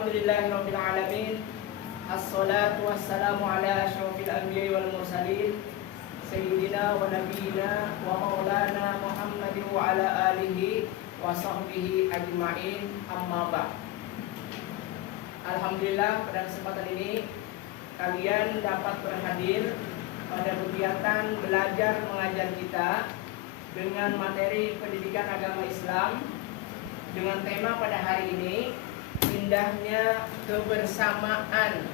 Alhamdulillahirabbil alamin. Assalatu wassalamu ala asyrofil anbiya'i wal mursalin sayyidina wa nabiyina wa maulana Muhammadin wa ala alihi wa sahbihi ajma'in, amma ba'd. Alhamdulillah, pada kesempatan ini kalian dapat berhadir pada kegiatan belajar mengajar kita dengan materi pendidikan agama Islam dengan tema pada hari ini, indahnya kebersamaan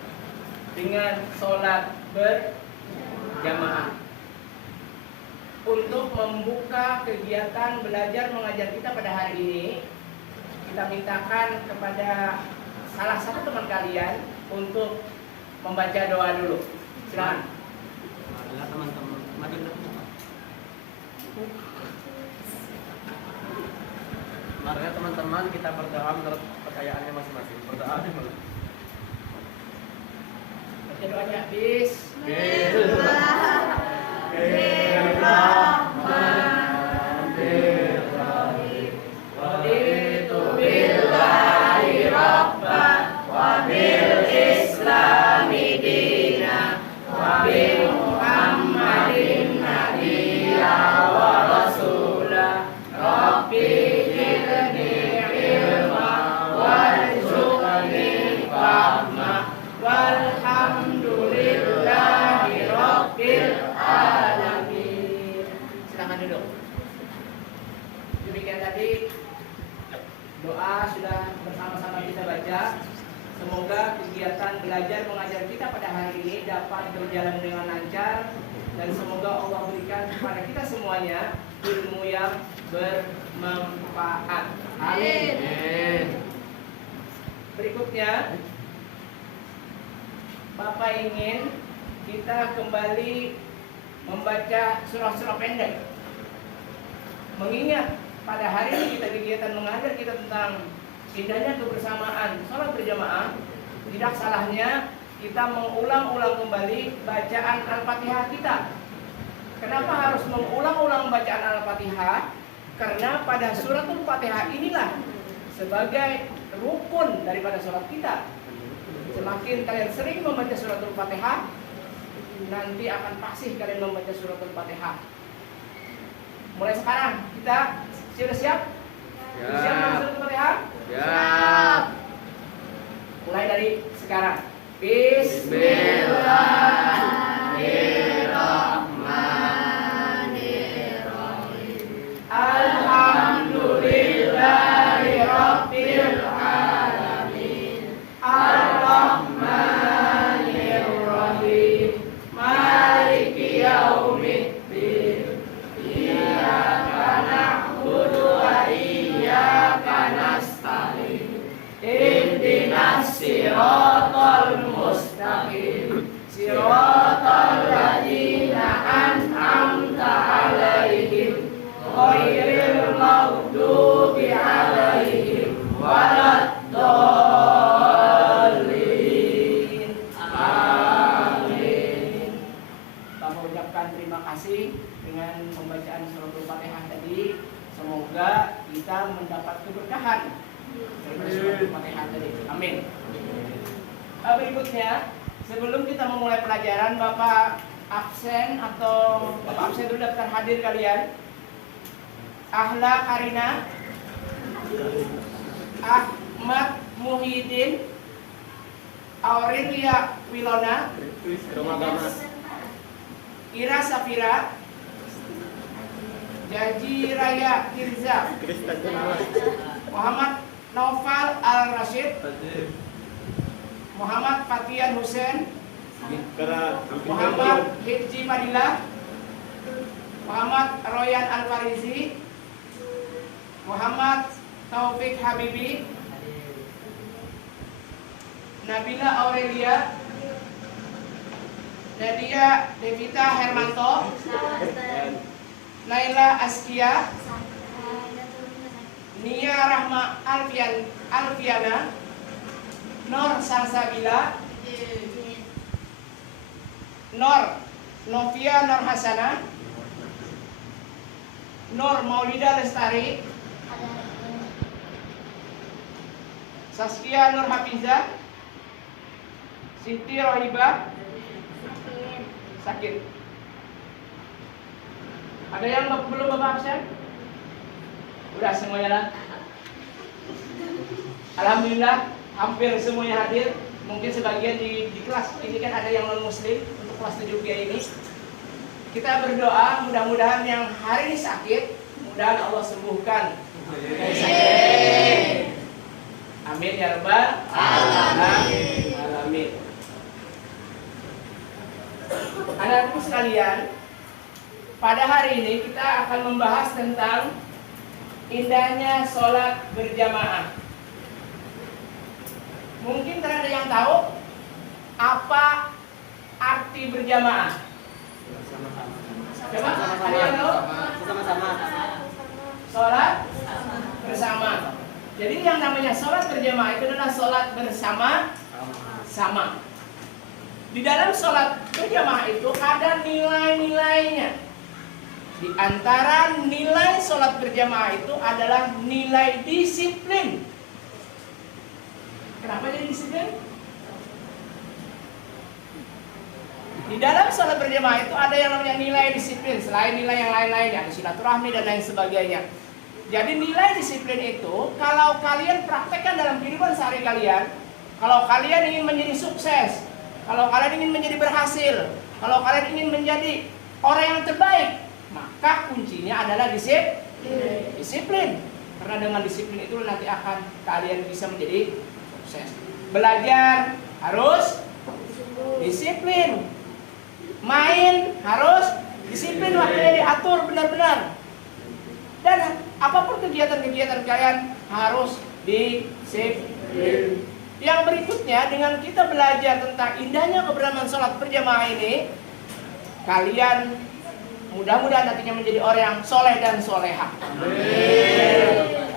dengan sholat berjamaah. Untuk membuka kegiatan belajar mengajar kita pada hari ini, kita mintakan kepada salah satu teman kalian untuk membaca doa dulu. Silakan. Teman-teman, mari teman-teman kita berdoa menurut percayaannya masing-masing. Berdoa dulu. Baca doanya. Bismillahirrahmanirrahim. Raditu billahi rabban wa bil islami dinan wa bi Muhammadin nabiyya wa rasulah. Rabbi zidni ilma warzuqni fahma walhamdulillahi rabbil alamin. Silakan duduk. Demikian tadi doa sudah bersama-sama kita baca. Semoga kegiatan belajar mengajar kita pada hari ini dapat berjalan dengan lancar dan semoga Allah berikan kepada kita semuanya ilmu yang bermanfaat. Amin. Berikutnya, Bapak ingin kita kembali membaca surah-surah pendek. Mengingat pada hari ini kita kegiatan mengajar kita tentang indahnya kebersamaan sholat berjamaah, tidak salahnya kita mengulang-ulang kembali bacaan Al-Fatihah kita. Kenapa harus mengulang-ulang bacaan Al-Fatihah? Karena pada suratul Fatihah inilah sebagai rukun daripada sholat kita. Semakin kalian sering membaca suratul Fatihah, nanti akan fasih kalian membaca suratul Fatihah. Mulai sekarang kita sudah siap? Siap membaca suratul Fatihah? Siap. Mulai dari sekarang. Bismillahirrahmanirrahim. Alhamdulillahirabbil alamin. Ar-Rahmanirrahim. Maliki yaumiddin. Iyyaka na'budu wa iyyaka nasta'in. Ihdinas siratal mustaqim. Siratal ladzina an'amta 'alaihim ghairil maghdubi 'alaihim waladdallin. Amin. Kami ucapkan terima kasih dengan pembacaan suratul Fatihah tadi. Semoga kita mendapat keberkahan dari suratul Fatihah tadi. Amin. Berikutnya, sebelum kita memulai pelajaran, Bapak absen atau Bapak absen dulu daftar hadir kalian. Ahla Karina, Ahmad Muhyiddin, Aurelia Wilona, Ira Safira, Jaji Raya Tirza, Muhammad Naufal Al-Rashid, Muhammad Fatian Hussein, Muhammad Hidji Fadilah, Muhammad Royan Al-Farizi, Muhammad Taufik Habibi, Nabila Aurelia, Nadia Devita Hermanto, Naila Askia, Nia Rahma Alfiana, Nur Salsabila, Nur Novia Nur Hasana, Nur Maulida Lestari, Saskia Nur Hafizah. Siti Rohibah. Sakit. Ada yang belum Bapak absen? Udah semuanya lah. Alhamdulillah hampir semuanya hadir. Mungkin sebagian di kelas ini kan ada yang non muslim untuk kelas 7 ini. Kita berdoa mudah-mudahan yang hari ini sakit, mudah Allah sembuhkan. Amin ya rabbal alamin. Anak-anakku sekalian, pada hari ini kita akan membahas tentang indahnya sholat berjamaah. Mungkin ada yang tahu apa arti berjamaah? Coba ada yang tahu? Sama-sama. Sholat bersama. Jadi yang namanya sholat berjamaah itu adalah sholat bersama-sama. Di dalam sholat berjamaah itu ada nilai-nilainya. Di antara nilai sholat berjamaah itu adalah nilai disiplin. Kenapa jadi disiplin? Di dalam sholat berjamaah itu ada yang namanya nilai disiplin. Selain nilai yang lain-lainnya, ada silaturahmi dan lain sebagainya. Jadi nilai disiplin itu kalau kalian praktekkan dalam kehidupan sehari kalian, kalau kalian ingin menjadi sukses, kalau kalian ingin menjadi berhasil, kalau kalian ingin menjadi orang yang terbaik, maka kuncinya adalah disiplin. Karena dengan disiplin itu nanti akan kalian bisa menjadi sukses. Belajar harus disiplin. Main harus disiplin, waktunya diatur benar-benar. Dan apapun kegiatan-kegiatan kalian harus disiplin. Yang berikutnya, dengan kita belajar tentang indahnya kebersamaan sholat berjamaah ini, kalian mudah-mudahan nantinya menjadi orang yang soleh dan soleha.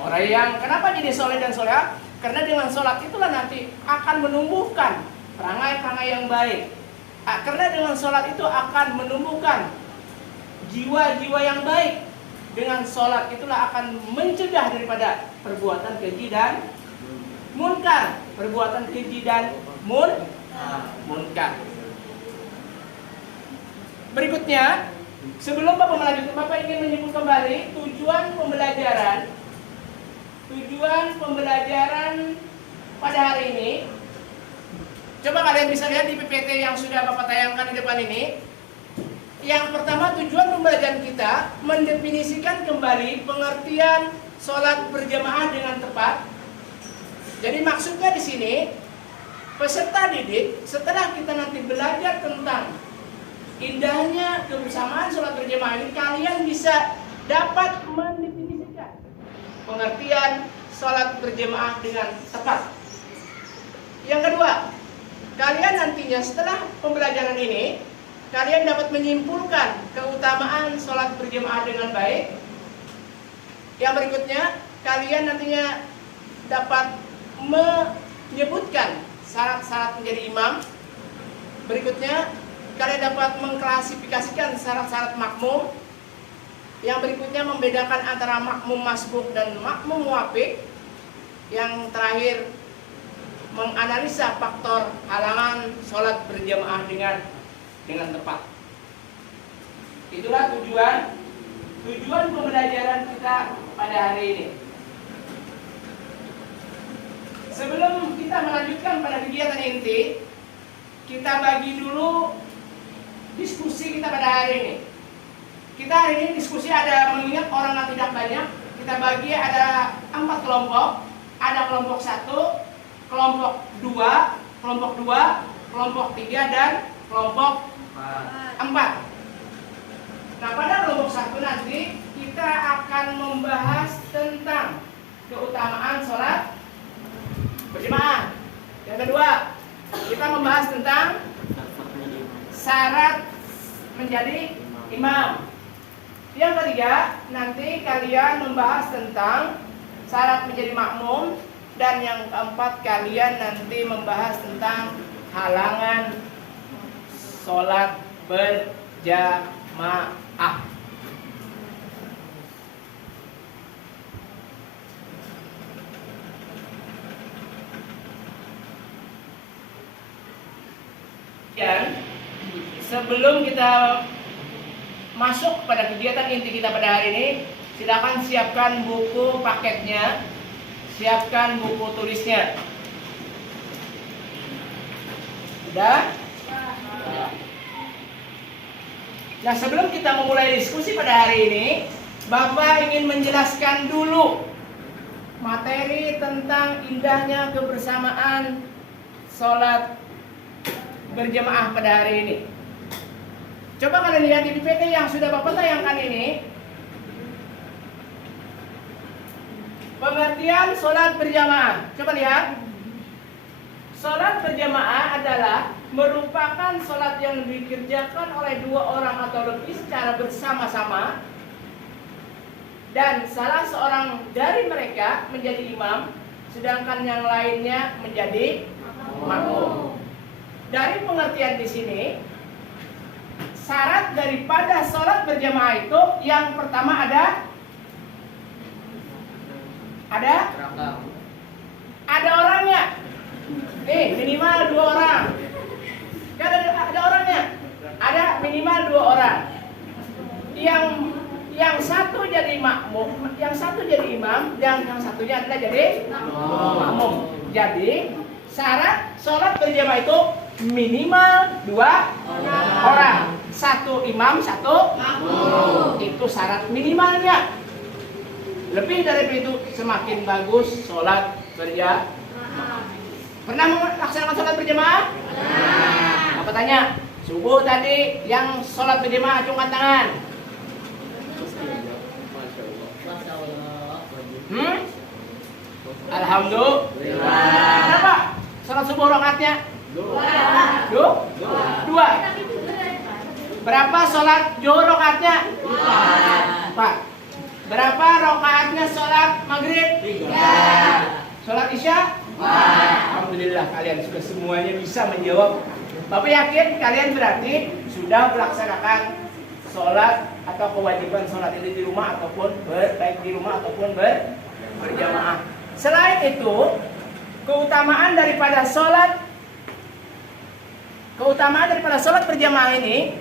Orang yang kenapa jadi soleh dan soleha? Karena dengan sholat itulah nanti akan menumbuhkan perangai-perangai yang baik. Karena dengan sholat itu akan menumbuhkan jiwa-jiwa yang baik. Dengan sholat itulah akan mencegah daripada perbuatan keji dan munkar. Perbuatan keji dan munkar. Berikutnya, sebelum Bapak melanjutkan, Bapak ingin menyebut kembali tujuan pembelajaran pada hari ini. Coba kalian bisa lihat di PPT yang sudah Bapak tayangkan di depan ini. Yang pertama, tujuan pembelajaran kita mendefinisikan kembali pengertian sholat berjamaah dengan tepat. Jadi maksudnya di sini, peserta didik setelah kita nanti belajar tentang indahnya kebersamaan sholat berjamaah ini, kalian bisa dapat mendefinisikan pengertian sholat berjamaah dengan tepat. Yang kedua, kalian nantinya setelah pembelajaran ini, kalian dapat menyimpulkan keutamaan sholat berjamaah dengan baik. Yang berikutnya, kalian nantinya dapat menyebutkan syarat-syarat menjadi imam. Berikutnya, kalian dapat mengklasifikasikan syarat-syarat makmum. Yang berikutnya, membedakan antara makmum masbuk dan makmum muwafiq. Yang terakhir, menganalisa faktor halangan sholat berjamaah dengan tepat. Itulah tujuan pembelajaran kita pada hari ini. Sebelum kita melanjutkan pada kegiatan inti, kita bagi dulu diskusi kita pada hari ini. Kita hari ini diskusi ada mengingat orang yang tidak banyak. Kita bagi ada 4 kelompok. Ada kelompok 1, kelompok 2, kelompok 3 dan kelompok 4. Nah, pada kelompok 1 nanti kita akan membahas tentang keutamaan sholat berjamaah. Yang kedua, kita membahas tentang syarat menjadi imam. Yang ketiga, nanti kalian membahas tentang syarat menjadi makmum. Dan yang keempat, kalian nanti membahas tentang halangan sholat berjamaah. Dan sebelum kita masuk pada kegiatan inti kita pada hari ini, silakan siapkan buku paketnya, siapkan buku tulisnya. Sudah? Nah, sebelum kita memulai diskusi pada hari ini, Bapak ingin menjelaskan dulu materi tentang indahnya kebersamaan sholat berjamaah pada hari ini. Coba kalian lihat di PPT yang sudah Bapak tayangkan ini. Pengertian sholat berjamaah. Coba lihat. Sholat berjamaah adalah merupakan sholat yang dikerjakan oleh 2 orang atau lebih secara bersama-sama, dan salah seorang dari mereka menjadi imam, sedangkan yang lainnya menjadi makmum. Dari pengertian di sini, syarat daripada sholat berjamaah itu yang pertama ada orangnya. Minimal 2 orang. Kan ada orangnya. Ada minimal 2 orang. Yang satu jadi makmum, yang satu jadi imam, dan yang satunya adalah jadi makmum. Jadi syarat sholat berjamaah itu minimal 2 orang. 1 imam, 1 makmum. Itu syarat minimalnya. Lebih dari itu semakin bagus sholat berjamaah. Pernah melaksanakan sholat berjamaah? Pernah. Apa tanya? Subuh tadi yang sholat berjamaah acungkan tangan. Alhamdulillah. Berapa sholat subuh rakaatnya? 2. Berapa sholat zuhur rakaatnya? 4. Berapa rakaatnya sholat maghrib? 3. Sholat isya? 4. Alhamdulillah, kalian sudah semuanya bisa menjawab. Bapak yakin kalian berarti sudah melaksanakan sholat atau kewajiban sholat itu di rumah ataupun baik di rumah ataupun berjamaah. Selain itu, keutamaan daripada sholat berjamaah ini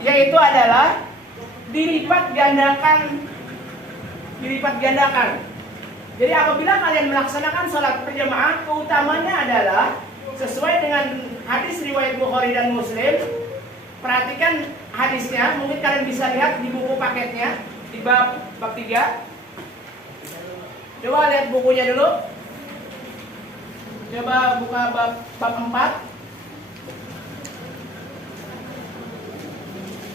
yaitu adalah dilipat gandakan. Jadi apabila kalian melaksanakan sholat berjamaah, keutamanya adalah sesuai dengan hadis riwayat Bukhari dan Muslim. Perhatikan hadisnya, mungkin kalian bisa lihat di buku paketnya di bab 3. Coba lihat bukunya dulu. Coba buka bab 4.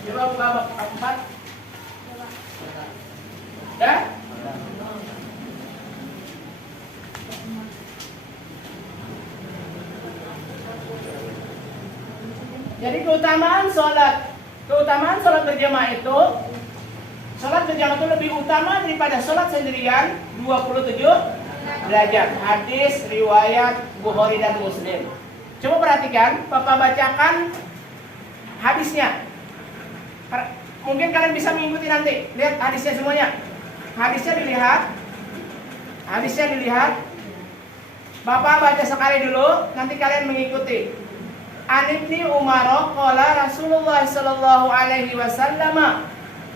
Coba buka bab 4. Ya? Jadi keutamaan sholat berjamaah itu, sholat berjamaah itu lebih utama daripada sholat sendirian 27 derajat. Hadis riwayat Bukhari dan Muslim. Coba perhatikan, Bapak bacakan hadisnya. Mungkin kalian bisa mengikuti nanti. Lihat hadisnya semuanya. Hadisnya dilihat. Bapak baca sekali dulu, nanti kalian mengikuti. An Ibni Umar qala Rasulullah sallallahu alaihi wasallam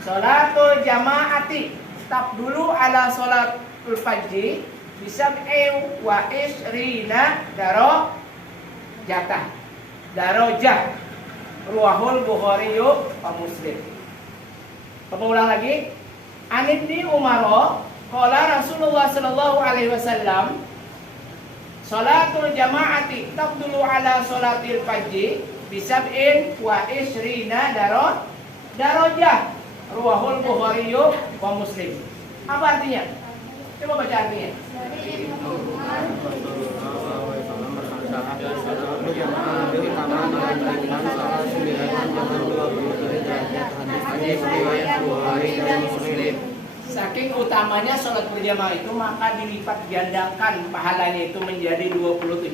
salatul jamaati tabdulu ala salatul fajri bisab'i wa isrina darajah ruwahul Bukhari wa Muslim. Pengulang lagi. An Ibni Umar qala Rasulullah sallallahu alaihi wasallam salatul jamaati tabdulu ala salatil fajri bisab'in wa isrina darajah ruwahul Bukhari wa Muslim. Apa artinya? Coba baca artinya. Saking utamanya sholat berjamaah itu, maka dilipat gandakan pahalanya itu menjadi 27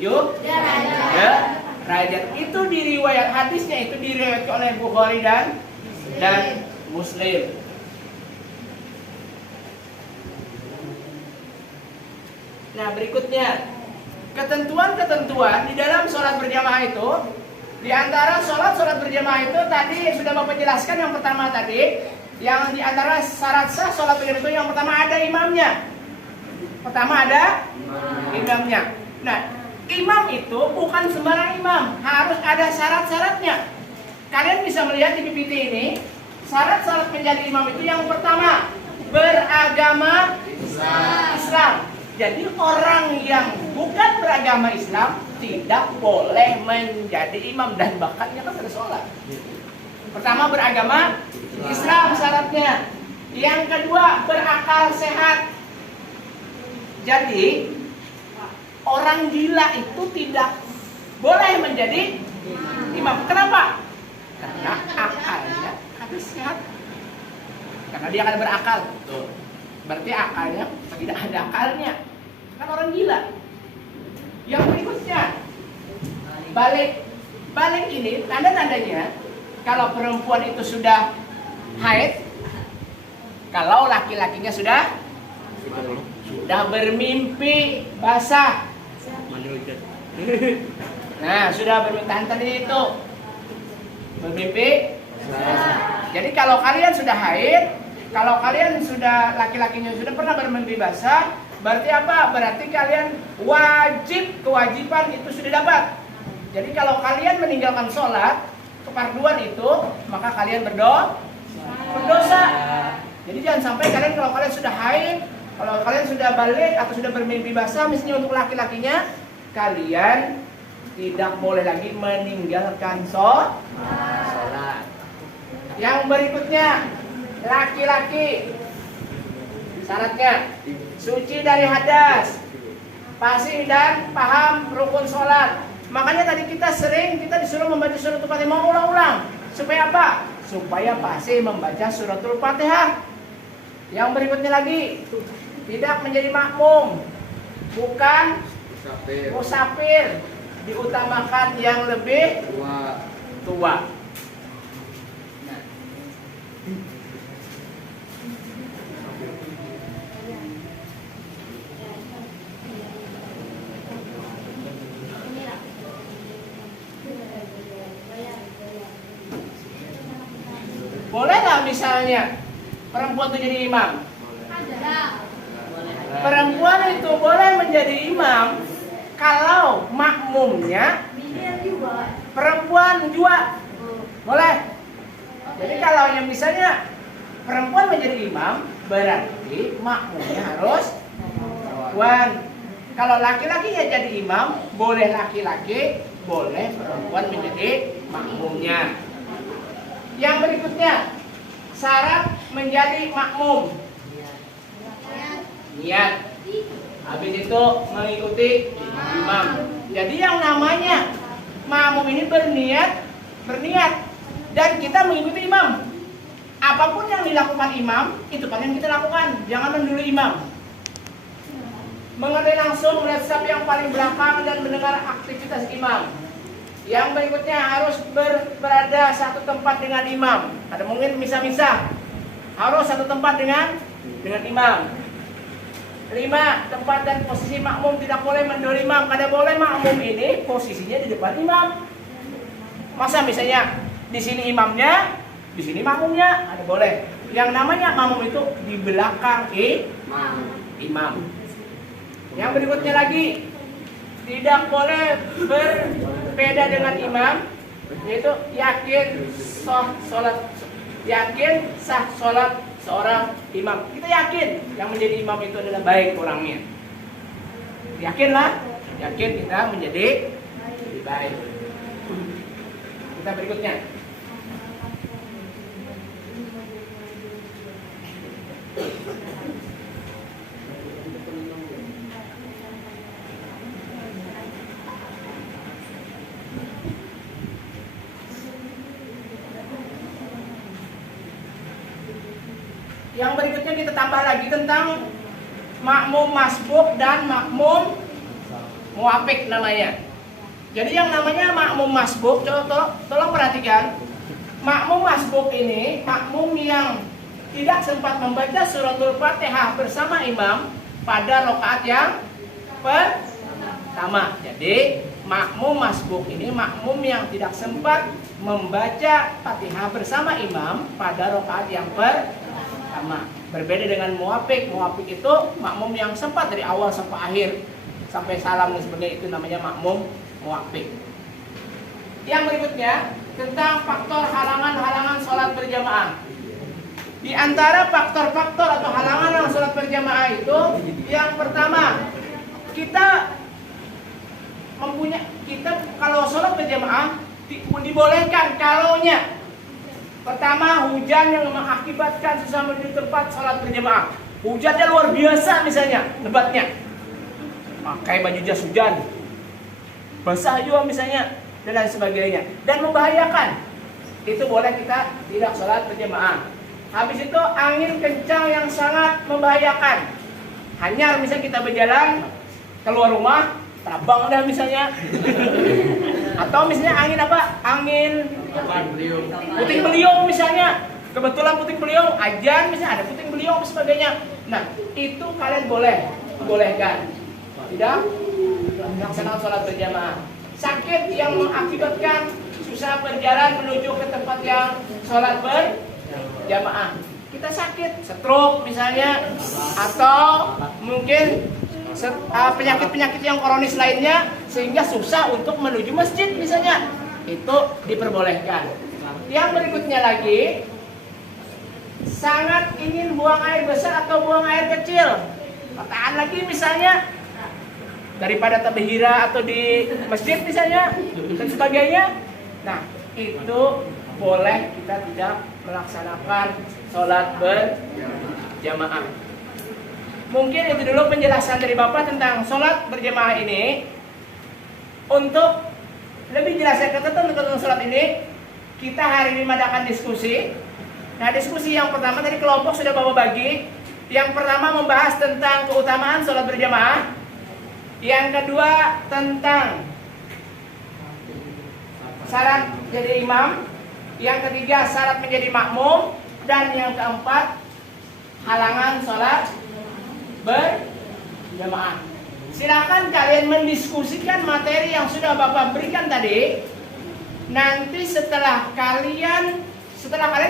derajat. Itu diriwayat hadisnya itu diriwayatkan oleh Bukhari dan Muslim. Nah, berikutnya ketentuan-ketentuan di dalam sholat berjamaah itu Di antara sholat berjamaah itu tadi sudah Bapak jelaskan yang pertama tadi, yang di antara syarat sah sholat berjamaah itu yang pertama ada imamnya. Pertama ada imamnya. Nah, imam itu bukan sembarang imam, harus ada syarat-syaratnya. Kalian bisa melihat di PPT ini, syarat-syarat menjadi imam itu yang pertama, beragama Islam. Jadi orang yang bukan beragama Islam tidak boleh menjadi imam, dan bahkan kan ada sholat. Pertama, beragama Islam syaratnya. Yang kedua, berakal sehat. Jadi orang gila itu tidak boleh menjadi imam. Kenapa? Karena akalnya harus sehat. Karena dia akan berakal. Berarti akalnya tidak ada akalnya. Kan orang gila. Yang berikutnya, balik ini tanda-tandanya kalau perempuan itu sudah haid, kalau laki-lakinya sudah bermimpi basah. Nah, sudah bermimpi tadi itu bermimpi basah. Jadi kalau kalian sudah haid, kalau kalian sudah laki-lakinya sudah pernah bermimpi basah, berarti apa? Berarti kalian kewajiban itu sudah dapat. Jadi kalau kalian meninggalkan sholat keparduan itu, maka kalian berdosa. Jadi jangan sampai kalian kalau kalian sudah haid, kalau kalian sudah balik atau sudah bermimpi basah, misalnya untuk laki-lakinya, kalian tidak boleh lagi meninggalkan sholat. Yang berikutnya, laki-laki syaratnya suci dari hadas, fasih dan paham rukun sholat. Makanya tadi kita disuruh membaca suratul Fatihah, mau ulang-ulang. Supaya apa? Supaya fasih membaca suratul Fatihah. Yang berikutnya lagi, tidak menjadi makmum, bukan musafir, diutamakan yang lebih tua. Boleh nggak misalnya perempuan itu jadi imam? Perempuan itu boleh menjadi imam kalau makmumnya perempuan juga. Boleh. Jadi kalau yang misalnya perempuan menjadi imam, berarti makmumnya harus perempuan. Kalau laki-lakinya jadi imam, boleh laki-laki, boleh perempuan menjadi makmumnya. Yang berikutnya, syarat menjadi makmum. Niat. Habis itu mengikuti imam. Jadi yang namanya makmum ini berniat dan kita mengikuti imam. Apapun yang dilakukan imam, itu kan yang kita lakukan. Jangan mendului imam. Mengenai langsung melihat siapa yang paling belakang dan mendengar aktivitas imam. Yang berikutnya harus berada satu tempat dengan imam. Ada mungkin misah-misah. Harus satu tempat dengan imam. 5. Tempat dan posisi makmum tidak boleh mendahului imam. Kada boleh makmum ini posisinya di depan imam. Masa misalnya di sini imamnya, di sini makmumnya, ada boleh. Yang namanya makmum itu di belakang imam. Yang berikutnya lagi, tidak boleh berbeda dengan imam, yaitu yakin sah sholat seorang imam. Kita yakin yang menjadi imam itu adalah baik orangnya. Yakinlah, yakin kita menjadi baik. Kita berikutnya. Yang berikutnya kita tambah lagi tentang makmum masbuk dan makmum muafik namanya. Jadi yang namanya makmum masbuk, tolong perhatikan. Makmum masbuk ini makmum yang tidak sempat membaca suratul Fatihah bersama imam pada rakaat yang pertama. Jadi makmum masbuk ini makmum yang tidak sempat membaca Fatihah bersama imam pada rakaat yang pertama. Berbeda dengan muwafiq. Muwafiq itu makmum yang sempat dari awal sampai akhir, sampai salam dan sebagainya, itu namanya makmum muwafiq. Yang berikutnya tentang faktor halangan-halangan sholat berjamaah. Di antara faktor-faktor atau halangan sholat berjamaah itu, yang pertama, kita kalau sholat berjamaah dibolehkan kalaunya pertama hujan yang mengakibatkan susah menuju tempat sholat berjamaah. Hujannya luar biasa misalnya, lebatnya, pakai baju jas hujan, basah juga misalnya, dan lain sebagainya, dan membahayakan, itu boleh kita tidak sholat berjamaah. Habis itu angin kencang yang sangat membahayakan, hanya misalnya kita berjalan keluar rumah, terbang dah misalnya, atau misalnya angin apa? Angin puting beliung misalnya, kebetulan puting beliung, ajan misalnya ada puting beliung dan sebagainya. Nah, itu kalian bolehkan tidak melaksanakan sholat berjamaah. Sakit yang mengakibatkan susah berjalan menuju ke tempat yang sholat berjamaah. Kita sakit, stroke misalnya, atau mungkin penyakit-penyakit yang kronis lainnya sehingga susah untuk menuju masjid misalnya, itu diperbolehkan. Yang berikutnya lagi, sangat ingin buang air besar atau buang air kecil, tahan lagi misalnya, daripada tabihira atau di masjid misalnya dan sebagainya. Nah, itu boleh kita tidak melaksanakan sholat berjamaah. Mungkin itu dulu penjelasan dari Bapak tentang sholat berjamaah ini. Untuk lebih jelasnya tentang sholat ini, kita hari ini mengadakan diskusi. Nah, diskusi yang pertama dari kelompok sudah Bapak bagi. Yang pertama membahas tentang keutamaan sholat berjamaah. Yang kedua tentang syarat jadi imam. Yang ketiga syarat menjadi makmum. Dan yang keempat halangan sholat berjamaah. Silakan kalian mendiskusikan materi yang sudah Bapak berikan tadi. Nanti setelah kalian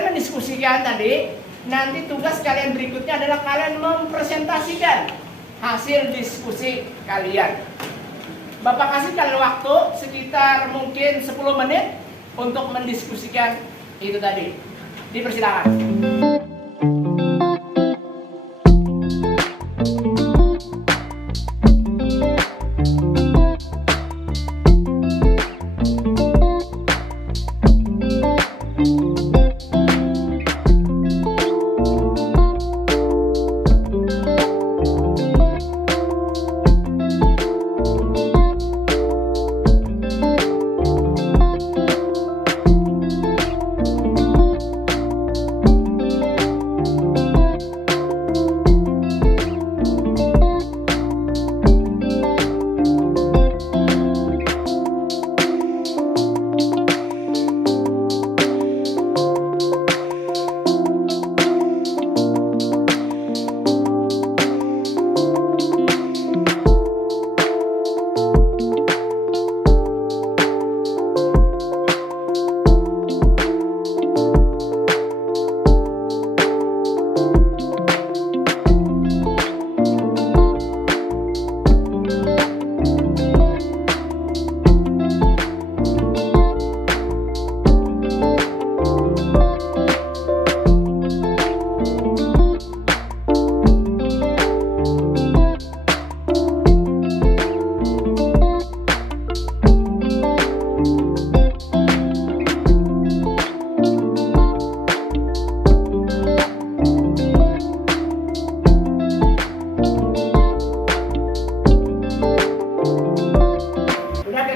mendiskusikan tadi, nanti tugas kalian berikutnya adalah kalian mempresentasikan hasil diskusi kalian. Bapak kasih kalian waktu sekitar mungkin 10 menit untuk mendiskusikan itu tadi. Dipersilakan.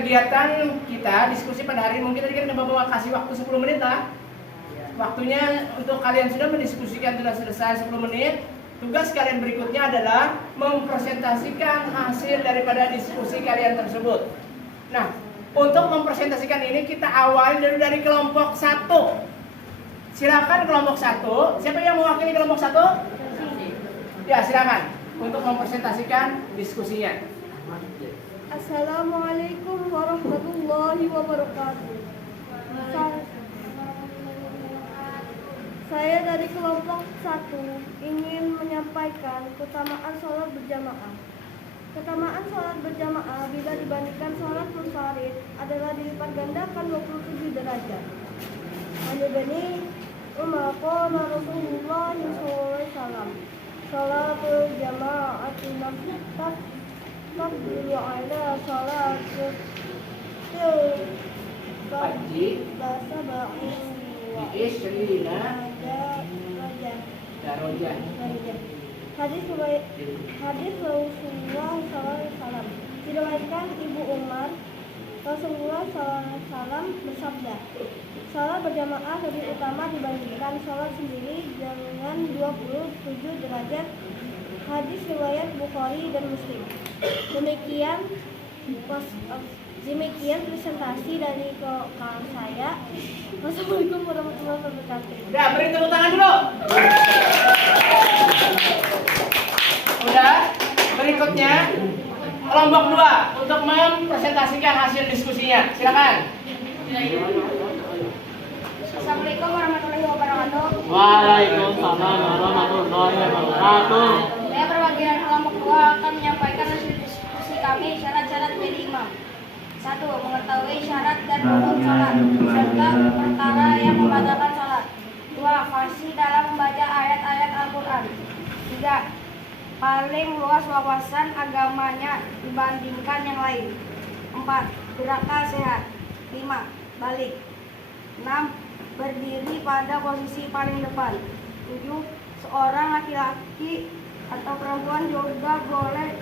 Kegiatan kita diskusi pada hari ini, mungkin tadi kan Bapak kasih waktu 10 menit lah. Waktunya untuk kalian sudah mendiskusikan sudah selesai 10 menit. Tugas kalian berikutnya adalah mempresentasikan hasil daripada diskusi kalian tersebut. Nah, untuk mempresentasikan ini kita awali dari kelompok 1. Silakan kelompok 1. Siapa yang mewakili kelompok 1? Ya, silakan untuk mempresentasikan diskusinya. Assalamualaikum warahmatullahi wabarakatuh. Saya dari kelompok 1 ingin menyampaikan keutamaan sholat berjamaah. Keutamaan sholat berjamaah bila dibandingkan sholat munfarid adalah dilipat gandakan 27 derajat. An-Ibni Umar qala Rasulullah sallallahu alaihi wasallam, sholatul jama'ati tafdilu ala sholatil Haji Isrina Darajah. Hadis Rasulullah SAW diriwayatkan Ibu Umar, Rasulullah SAW bersabda, sholat berjamaah lebih utama dibandingkan sholat sendiri dengan 27 derajat. Hadis riwayat Bukhari dan Muslim. Demikian presentasi dari kawan saya. Wassalamualaikum warahmatullahi wabarakatuh. Udah, beri tepuk tangan dulu. Udah, berikutnya kelompok 2 untuk mempresentasikan hasil diskusinya. Silakan. Assalamualaikum warahmatullahi wabarakatuh. Waalaikumsalam warahmatullahi wabarakatuh. Saya perwakilan kelompok 2 akan menyampaikan hasil diskusi kami syarat-syarat menjadi imam. 1. Mengetahui syarat dan rukun salat serta perkara yang membatalkan salat. 2. Fasih dalam membaca ayat-ayat Al-Quran. 3. Paling luas wawasan agamanya dibandingkan yang lain. 4. Berakal sehat. 5. Balik. 6. Berdiri pada posisi paling depan. 7. Seorang laki-laki atau perempuan juga boleh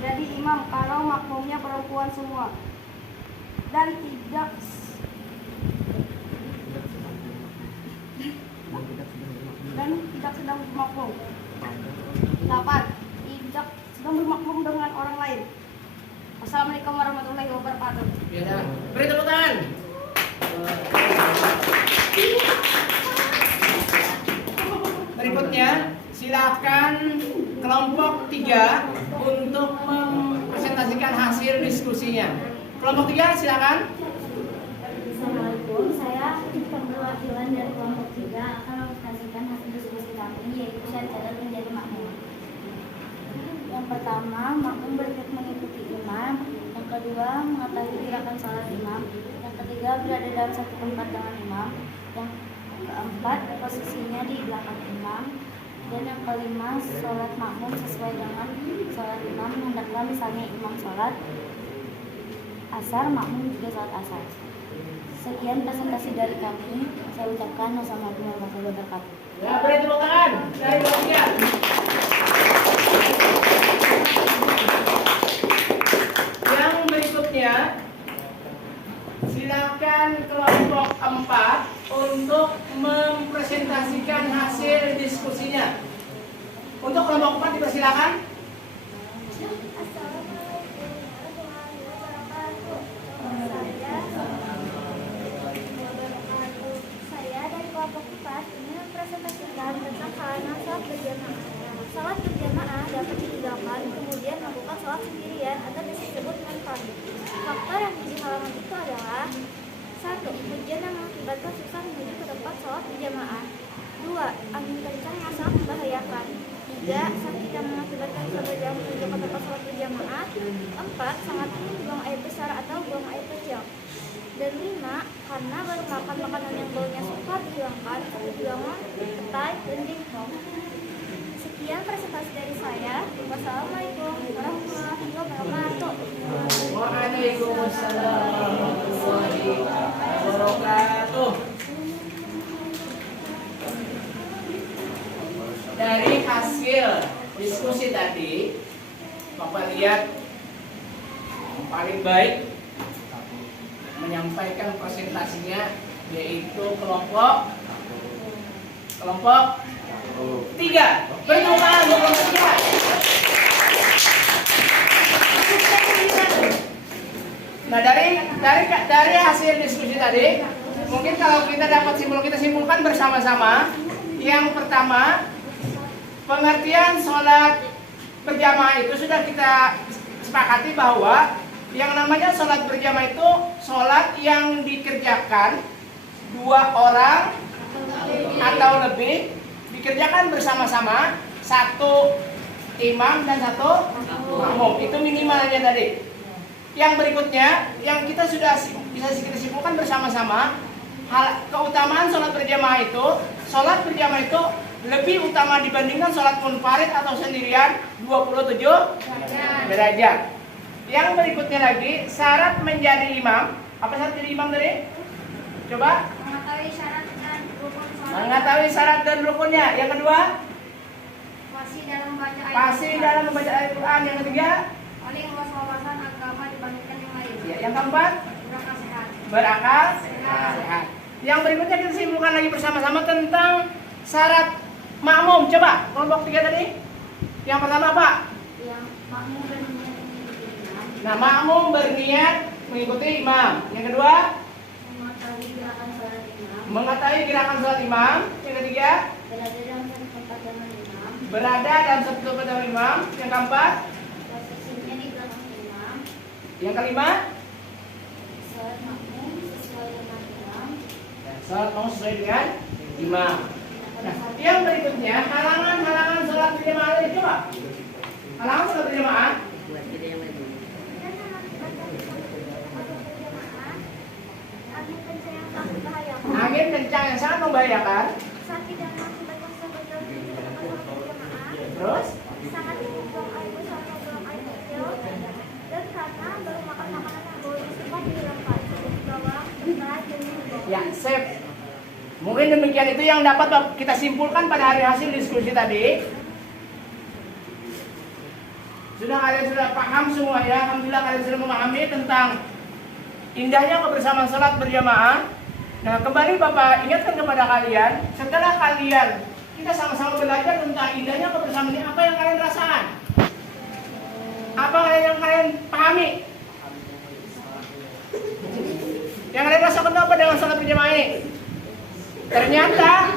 jadi imam kalau makmumnya perempuan semua dan tidak sedang bermakmum. 8. Tidak sedang bermakmum dengan orang lain. Wassalamualaikum warahmatullahi wabarakatuh. Ya, beri tepuk tangan. Berikutnya, silakan kelompok 3 untuk mempresentasikan hasil diskusinya. Kelompok 3 silakan. Assalamualaikum, saya perwakilan dari kelompok 3 akan mempresentasikan hasil diskusi kami, yaitu syarat menjadi makmum. Yang pertama, makmum berniat mengikuti imam. Yang kedua, mengetahui gerakan salat imam. Yang ketiga, berada dalam satu tempat dengan imam. Yang keempat, posisinya di belakang imam. Dan yang kelima, sholat makmum sesuai dengan sholat imam. Hendaklah misalnya imam sholat asar, makmum juga sholat asar. Sekian presentasi dari kami. Saya ucapkan wassalamualaikum warahmatullahi wabarakatuh. Ya, beri tepuk tangan dari kelompok 3. Yang berikutnya, silakan kelompok 4 untuk mempresentasikan hasil diskusinya. Untuk kelompok 4 dipersilakan. Saya dari kelompok 4 ingin mempresentasikan tentang sarana sholat berjamaah. Sholat berjamaah dapat ditinggalkan kemudian melakukan sholat sendirian atau disebut munfarid. Faktor yang menjadi halangan itu adalah 1. Hujan yang mengakibatkan susah menuju ke tempat sholat berjamaah. 2. Angin kencang yang sangat membahayakan. 3. Sakit yang mengakibatkan susah berjalan menuju ke tempat sholat berjamaah. 4. Sangat ingin buang air besar atau buang air kecil. Dan 5. Karena baru makan makanan yang baunya sukar dihilangkan seperti bawang, petai, dan jengkol. Sekian presentasi dari saya. Wassalamualaikum warahmatullahi wabarakatuh. Waalaikumsalam warahmatullahi wabarakatuh. Dari hasil diskusi tadi, Bapak lihat yang paling baik menyampaikan presentasinya yaitu kelompok 3. Bertepuk tangan untuk kelompok 3. Nah, dari hasil diskusi tadi, mungkin kalau kita simpulkan bersama-sama. Yang pertama, pengertian sholat berjamaah itu sudah kita sepakati bahwa Yang namanya sholat berjamaah itu sholat yang dikerjakan 2 orang atau lebih, dikerjakan bersama-sama, 1 imam dan 1 makmum. Itu minimalnya tadi. Yang berikutnya, yang kita sudah bisa kita simpulkan bersama-sama, keutamaan sholat berjamaah itu lebih utama dibandingkan sholat munfarid atau sendirian 27 derajat. Yang berikutnya lagi, syarat menjadi imam. Apa syarat jadi imam tadi? Coba. Mengetahui syarat dan rukun sholat. Mengetahui syarat dan rukunnya. Yang kedua, Fasih dalam membaca ayat. fasih dalam membaca ayat Quran. Yang ketiga, Paling luas wawasan agama dibandingkan yang lain. ya, yang keempat, Berakal sehat. berakal sehat. Yang berikutnya kita simpulkan lagi bersama-sama tentang syarat makmum. Coba, kelompok 3 tadi. Yang pertama apa? Yang makmum berniat mengikuti imam, Nah, makmum berniat mengikuti imam. Yang kedua, mengetahui gerakan sholat imam, mengetahui gerakan sholat imam. Yang ketiga, berada dalam satu tempat dengan imam, berada dalam satu tempat dengan imam. Yang keempat, posisinya di belakang imam, yang kelima, sholat makmum sesuai dengan imam. sholat makmum sesuai dengan imam. Nah, yang berikutnya halangan sholat berjamaah tadi. Coba. Halangan sholat berjamaah. Dan dalam ibadah sholat berjamaah, angin kencang yang sangat membahayakan. Angin kencang yang sangat membahayakan. Sakit dan mengakibatkan sebagian di tempat sholat berjamaah. Terus, Sangat buang air besar atau buang air kecil. Dan karena baru makan makanan yang boleh sempat dihilangkan seperti bawang, beras, dan bawang. ya, sip. Mungkin demikian itu yang dapat kita simpulkan pada hari hasil diskusi tadi. Kalian sudah paham semua ya. Alhamdulillah kalian sudah memahami tentang indahnya kebersamaan sholat berjamaah. Nah, kembali Bapak ingatkan kepada kalian, setelah kalian kita sama-sama belajar tentang indahnya kebersamaan ini, apa yang kalian rasakan? Apa yang kalian pahami? Yang kalian rasakan apa dengan sholat berjamaah ini? Ternyata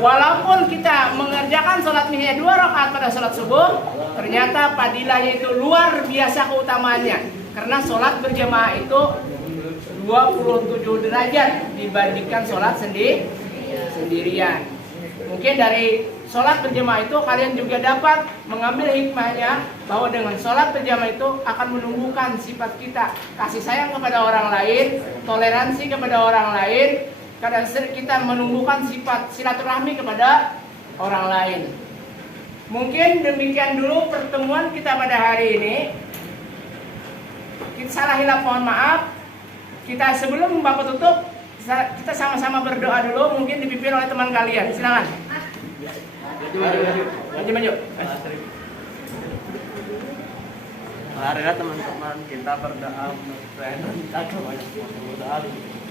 walaupun kita mengerjakan sholat misalnya 2 rakaat pada sholat subuh, ternyata fadilahnya itu luar biasa keutamaannya. Karena sholat berjamaah itu 27 derajat dibandingkan sholat sendirian. Mungkin dari sholat berjamaah itu kalian juga dapat mengambil hikmahnya bahwa dengan sholat berjamaah itu akan menumbuhkan sifat kita kasih sayang kepada orang lain, toleransi kepada orang lain. Kadang kita menumbuhkan sifat silaturahmi kepada orang lain. Mungkin demikian dulu pertemuan kita pada hari ini. Kita salah hilaf, mohon maaf. Kita sebelum Bapak tutup, kita sama-sama berdoa dulu. Mungkin dipimpin oleh teman kalian. Silakan. Maju. Marilah teman-teman kita berdoa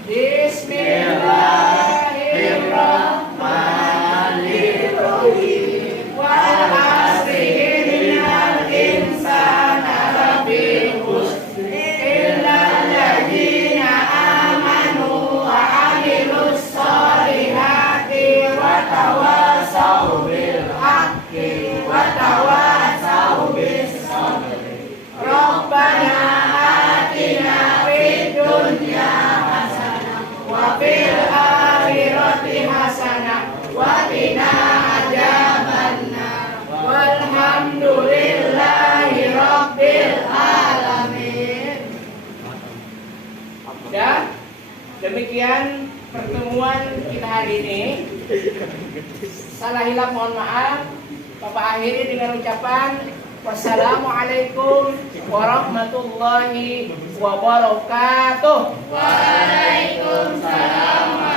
Bismillahirrahmanirrahim. Wal asri innal insana lafi khusr illa alladziina aamanu wa 'amilus shalihati wa tawassaw bil haqqi wa tawassaw bis sabri. Rabbana atina fid dunya wa fil akhirati hasanah wa qina adzabannar. Walhamdulillahi rabbil alamin. Dan demikian pertemuan kita hari ini. Salah hilaf mohon maaf. Bapak akhiri dengan ucapan wassalamualaikum warahmatullahi wabarakatuh. Waalaikumsalam.